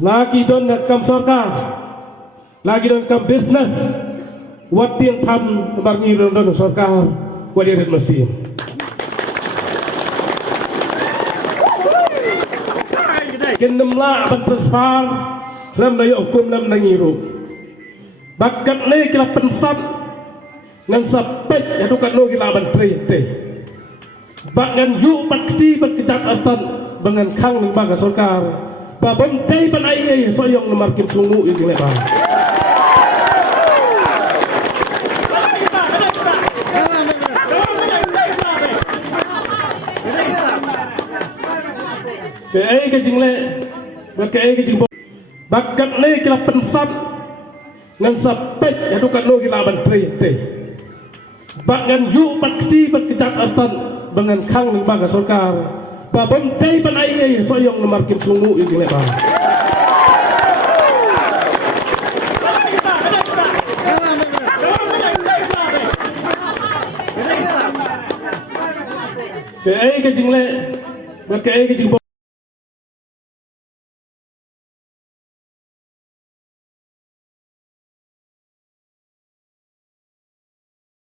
lagi doon nakam sorka, lagi doon nakam business, wat yang tham barngi doon sorka, wat yang mesin. Kenamla ban transfer, lam na yokum lam na ngiru. Bakat ni kila pensat, ngan sapet yadu kat no kila ban trete. Bak ngan yu bakti berkejat artan, bangan kang nang baga sorkar. Babon tay ban ay soyong na markin sungu yung lebar. Kaya ke jingle, kaya ke jingbo. Bakat ni kila pensat, ngan sapet yadu kat no kila ban trete. Bak ngan yu bakti berkejat artan, bangan kang nang baga sorkar. Babon tay ban ay soyong na markin sungu yung lebar. Kaya ke jingle, kaya ke jingbo.